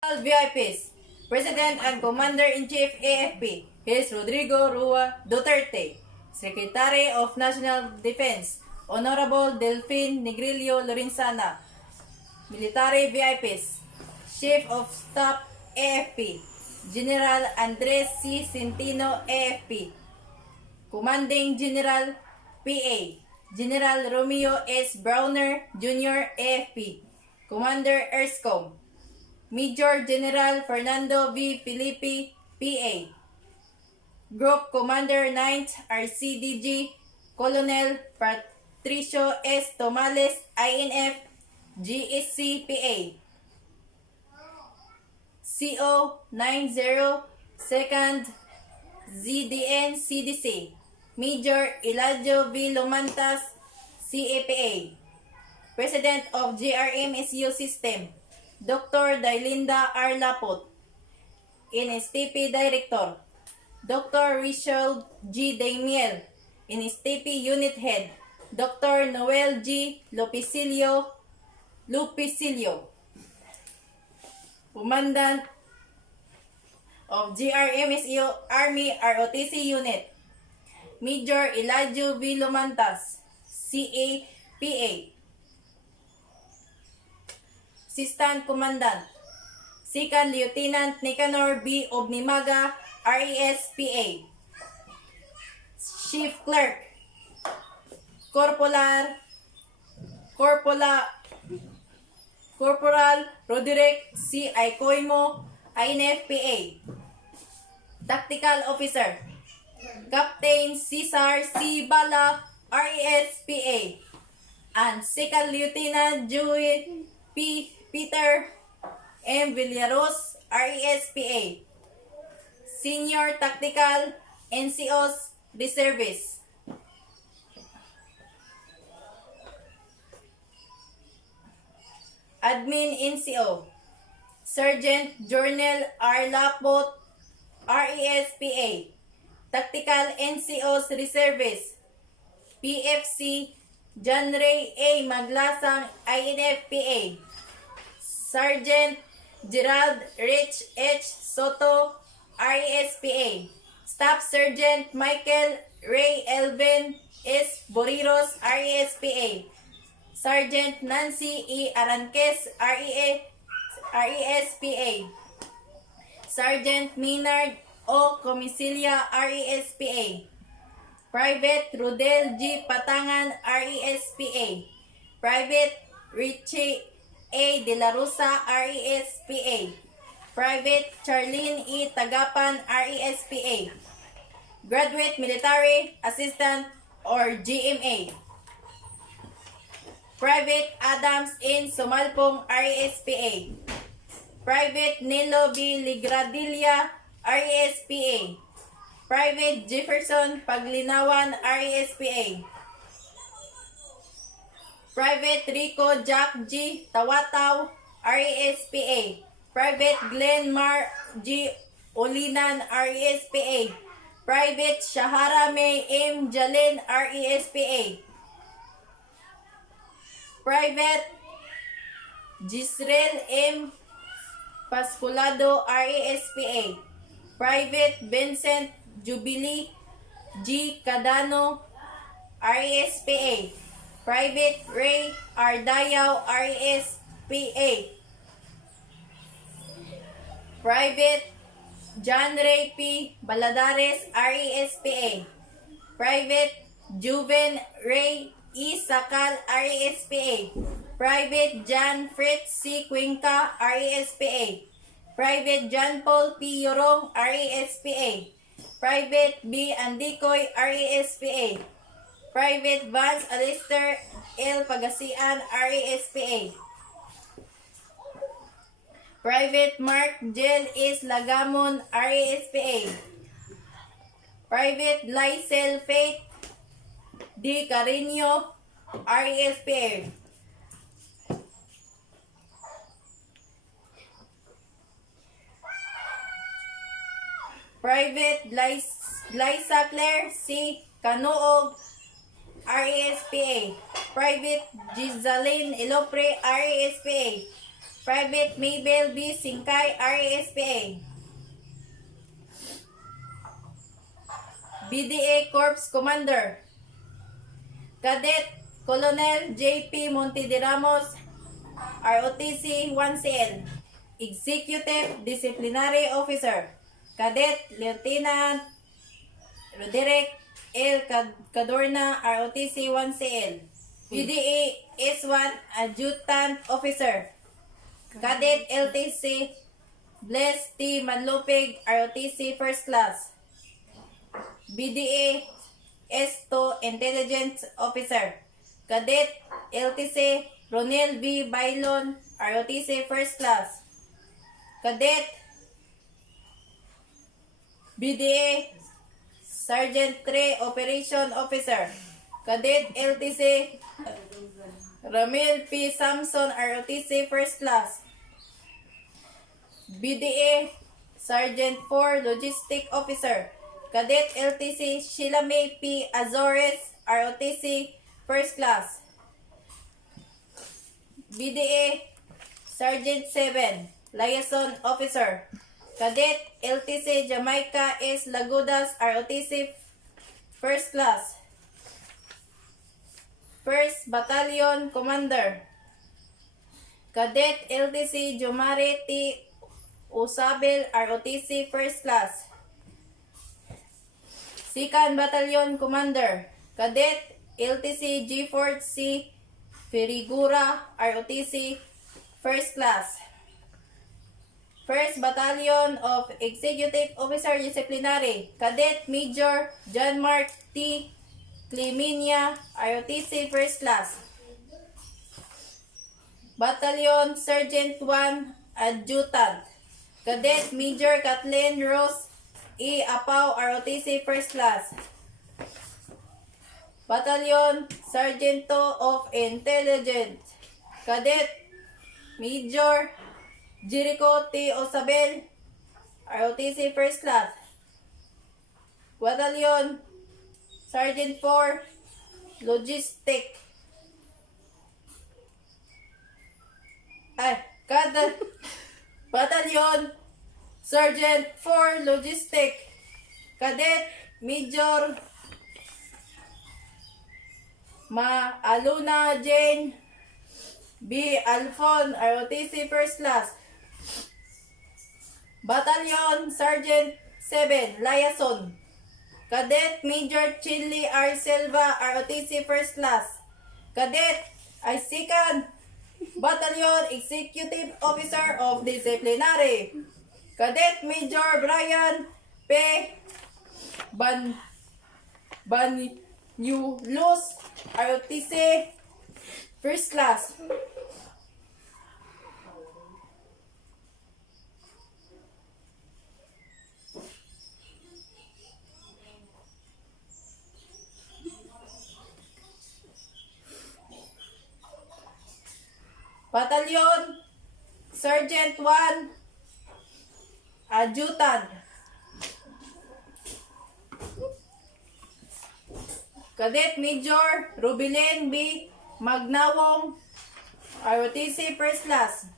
VIPs, President and Commander-in-Chief AFP, is Rodrigo Rua Duterte. Secretary of National Defense, Honorable Delfin Negrillo Lorenzana. Military VIPs, Chief of Staff AFP, General Andres C. Centino AFP. Commanding General PA, General Romeo S. Browner Jr. AFP. Commander ERSCOM, Major General Fernando V. Felipe, PA. Group Commander 9th RCDG, Colonel Patricio S. Tomales, INF, GSC, PA. CO 90, 2nd ZDN CDC, Major Eladio V. Lomantas, CAPA. President of GRMSU System, Dr. Dailinda R. Lapot. NSTP Director, Dr. Richard G. Damiel. NSTP Unit Head, Dr. Noel G. Lupicilio. Commandant of GRMSU Army ROTC Unit, Major Eladio V. Lomantas, CAPA. Assistant Commandant, 2nd Lieutenant Nicanor B. Obnimaga, RESPA. Chief Clerk, Corporal Roderick C. Aycoimo, INFPA. Tactical Officer, Captain Cesar C. Bala, RESPA. And 2nd Lieutenant Joey P. Peter M. Villaros, RESPA. Senior Tactical NCOs Reservists. Admin NCO, Sergeant Journal R. Lapot, RESPA. Tactical NCOs Reservists, PFC John Ray A. Maglasang, INFPA. Sergeant Gerald Rich H. Soto, RESPA. Staff Sergeant Michael Ray Elvin S. Boriros, RESPA. Sergeant Nancy E. Aranquez, RESPA. Sergeant Maynard O. Comisilia, RESPA. Private Rodel G. Patangan, RESPA. Private Richie A. De La Rosa, RESPA. Private Charlene E. Tagapan, RESPA. Graduate Military Assistant or GMA. Private Adams N. Sumalpong, RESPA. Private Nelo B. Ligradilla, RESPA. Private Jefferson Paglinawan, RESPA. Private Rico Jack G. Tawataw, RESPA. Private Glenn Mar G. Olinan, RESPA. Private Shahara May M. Jalen, RESPA. Private Gisrel M. Pasculado, RESPA. Private Vincent Jubilee G. Cadano, RESPA. Private Ray Ardayaw, RESPA. Private John Ray P. Baladares, RESPA. Private Juven Ray E. Sakal, RESPA. Private John Fritz C. Cuenca, RESPA. Private John Paul P. Yorong, RESPA. Private B. Andicoy, RESPA. Private Vance Alistair L. Pagasian, RESPA. Private Mark Jel S. Lagamon, RESPA. Private Lysel Faith D. Carino, RESPA. Private Liza Claire C. Canoog, RESPA. Private Gizaline Ilopre, RESPA. Private Mabel B. Singkay, RESPA. BDA Corps Commander. Cadet Colonel J.P. Montideramos, ROTC 1CL. Executive Disciplinary Officer. Cadet Lieutenant Roderick L. Cadorna, ROTC 1CL. BDA S1 Adjutant Officer. Cadet LTC Bless T. Manlupig, ROTC First Class. BDA S2 Intelligence Officer. Cadet LTC Ronel B. Bailon, ROTC First Class. Cadet BDA Sergeant 3 Operation Officer. Cadet LTC Ramil P. Samson, ROTC First Class. BDA Sergeant 4 Logistic Officer. Cadet LTC Sheila May P. Azores, ROTC First Class. BDA Sergeant 7 Liaison Officer. Cadet LTC Jamaica S. Lagudas, ROTC First Class. 1st Battalion Commander. Cadet LTC Jomare T. Usabel, ROTC First Class. 2nd Battalion Commander. Cadet LTC G4 C. Ferigura, ROTC First Class. 1st Battalion of Executive Officer Disciplinary. Cadet Major John Mark T. Cleminia, ROTC First Class. Battalion Sergeant 1 Adjutant. Cadet Major Kathleen Rose E. Apaw, ROTC First Class. Battalion Sergeant 2 of Intelligence. Cadet Major Jericho T. Osabel, ROTC First Class. Battalion Sergeant 4 Logistic. Battalion Sergeant 4 Logistic. Cadet Major Aluna Jane B. Alfon, ROTC First Class. Battalion Sergeant 7 Liaison. Cadet Major Chili R. Silva, ROTC First Class. Cadet Second Battalion Executive Officer of Disciplinary. Cadet Major Brian P. Banyulos, ROTC First Class. Battalion Sergeant 1 Adjutant. Cadet Major Rubilin B. Magnawong, ROTC First Class.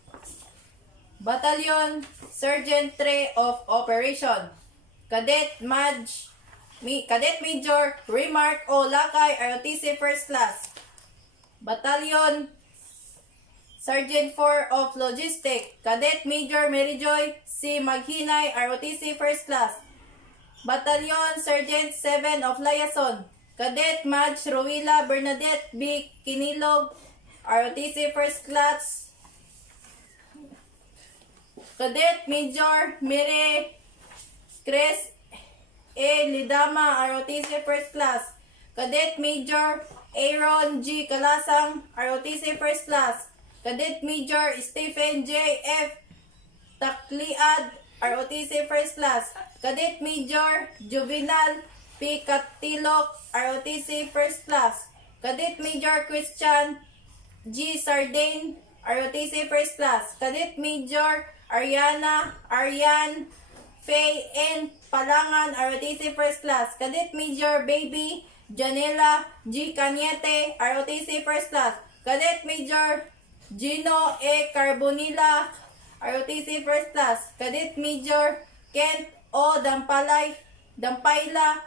Battalion Sergeant 3 of Operation. Cadet Major Remark O. Lakay, ROTC First Class. Battalion Sergeant 4 of Logistics. Cadet Major Merijoy C. Maghinay, ROTC First Class. Battalion Sergeant 7 of Liaison. Cadet Madge Rowila Bernadette B. Kinilog, ROTC First Class. Cadet Major Mire Cres A. Lidama, ROTC First Class. Cadet Major Aaron G. Kalasang, ROTC First Class. Cadet Major Stephen J. F. Takliad, ROTC First Class. Cadet Major Juvenal P. Katilok, ROTC First Class. Cadet Major Christian G. Sardane, ROTC First Class. Cadet Major Arian Faye N. Palangan, ROTC First Class. Cadet Major Baby Janela G. Cañete, ROTC First Class. Cadet Major Gino E. Carbonilla, ROTC First Class. Cadet Major Kent O. Dampayla,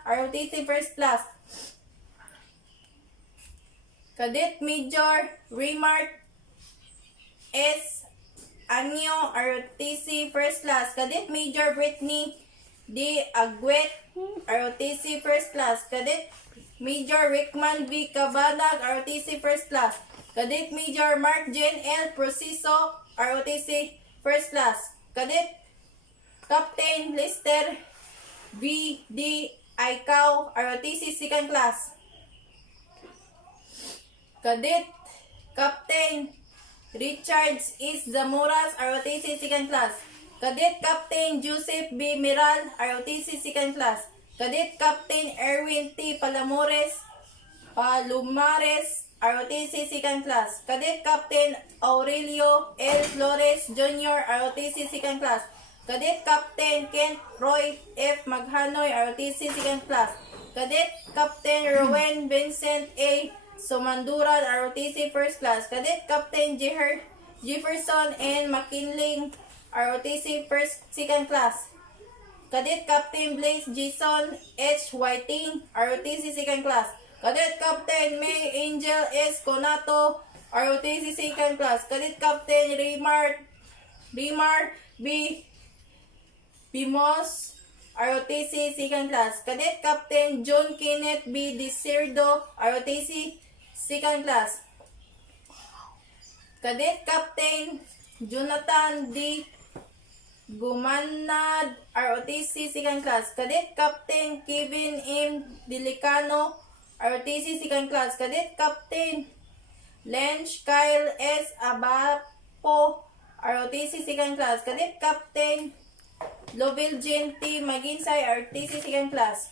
ROTC First Class. Cadet Major Remart S. Anyo, ROTC First Class. Cadet Major Brittany D. Agwet, ROTC First Class. Cadet Major Rickman V. Cabanag, ROTC First Class. Cadet Major Mark Jen L. Prociso, ROTC First Class. Cadet Captain Lester V. D. Icao, ROTC Second Class. Cadet Captain Richards is Zamuras, ROTC Second Class. Cadet Captain Joseph B. Miral, ROTC Second Class. Cadet Captain Erwin T. Palumares, ROTC Second Class. Cadet Captain Aurelio L. Flores Jr., ROTC Second Class. Cadet Captain Kent Roy F. Maghanoy, ROTC Second Class. Cadet Captain Rowan Vincent A. Sumanduran, ROTC First Class. Cadet Captain Jefferson N. McKinley, ROTC Second Class. Cadet Captain Blaze Jason H. Whiting, ROTC Second Class. Cadet Captain May Angel S. Conato, ROTC Second Class. Cadet Captain Rimar B. Bimos, ROTC Second Class. Cadet Captain John Kenneth B. Desirdo, ROTC Second Class. Cadet Captain Jonathan D. Gumanad, ROTC Second Class. Cadet Captain Kevin M. Delicano, ROTC Second Class. Cadet Captain Lench Kyle S. Abapo, ROTC Second Class. Cadet Captain Loville Jean T. Maginsay, ROTC Second Class.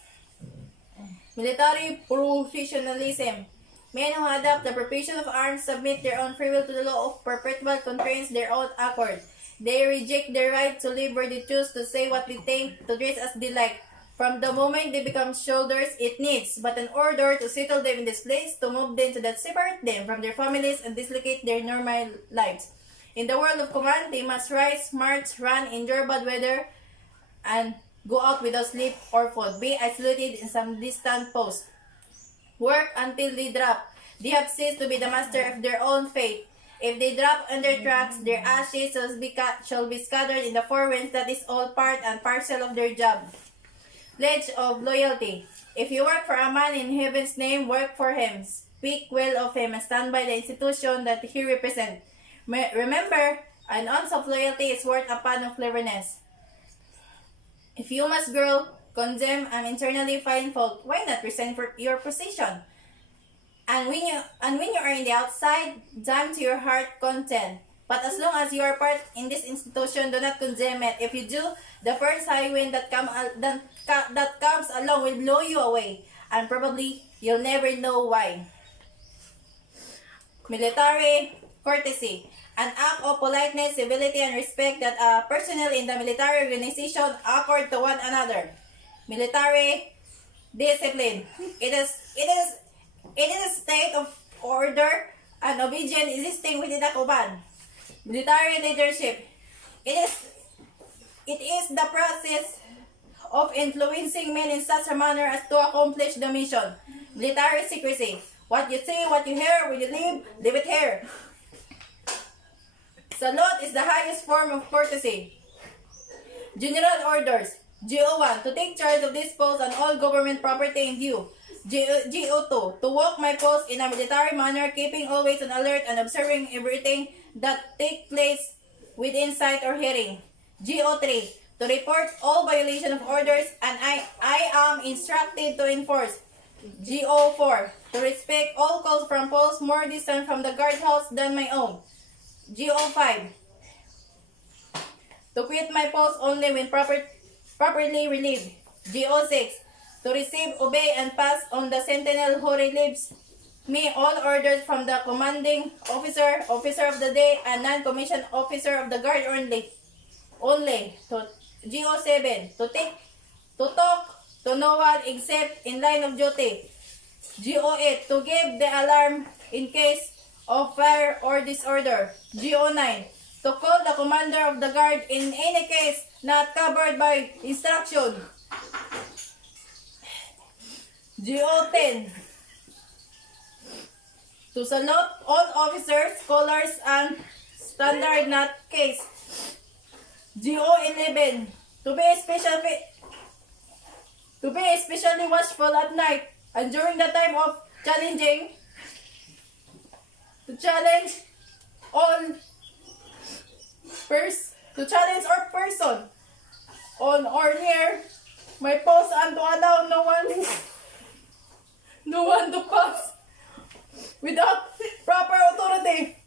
Military professionalism. Men who adopt the profession of arms submit their own free will to the law of perpetual concurrence their own accord. They reject their right to live where they choose, to say what they think, to dress as they like. From the moment they become soldiers, it needs but an order to settle them in this place, to move them, to that separate them from their families and dislocate their normal lives. In the world of command, they must rise, march, run, endure bad weather, and go out without sleep or food, be isolated in some distant post. Work until they drop. They have ceased to be the master of their own fate. If they drop under tracks, their ashes shall be scattered in the four winds. That is all part and parcel of their job. Pledge of loyalty. If you work for a man in heaven's name, work for him. Speak well of him and stand by the institution that he represents. Remember, an ounce of loyalty is worth a pound of cleverness. If you must grow, condemn, and internally find fault, why not resign for your position? And when you are in the outside, damn to your heart content. But as long as you are part in this institution, do not condemn it. If you do, the first high wind that comes along will blow you away, and probably you'll never know why. Military courtesy. An act of politeness, civility, and respect that personnel in the military organization accord to one another. Military discipline. It is a state of order and obedience existing within the command. Military leadership. It is the process of influencing men in such a manner as to accomplish the mission. Military secrecy. What you see, what you hear, when you leave it here. Salute is the highest form of courtesy. General orders. GO1, to take charge of this post and all government property in view. GO2, to walk my post in a military manner, keeping always on alert and observing everything that takes place within sight or hearing. GO3, to report all violation of orders and I am instructed to enforce. GO4, to respect all calls from posts more distant from the guardhouse than my own. GO5, to quit my post only when properly relieved. GO6, to receive, obey, and pass on the sentinel who relieves me all orders from the commanding officer, officer of the day, and non-commissioned officer of the guard only. To GO7, to talk to no one except in line of duty. GO8, to give the alarm in case of fire or disorder. GO9. To call the commander of the guard in any case not covered by instruction. GO10. To salute all officers, colors, and standard not case. GO11. To be especially watchful at night and during the time of challenging. To challenge or person on or near my post and to allow no one to pass without proper authority.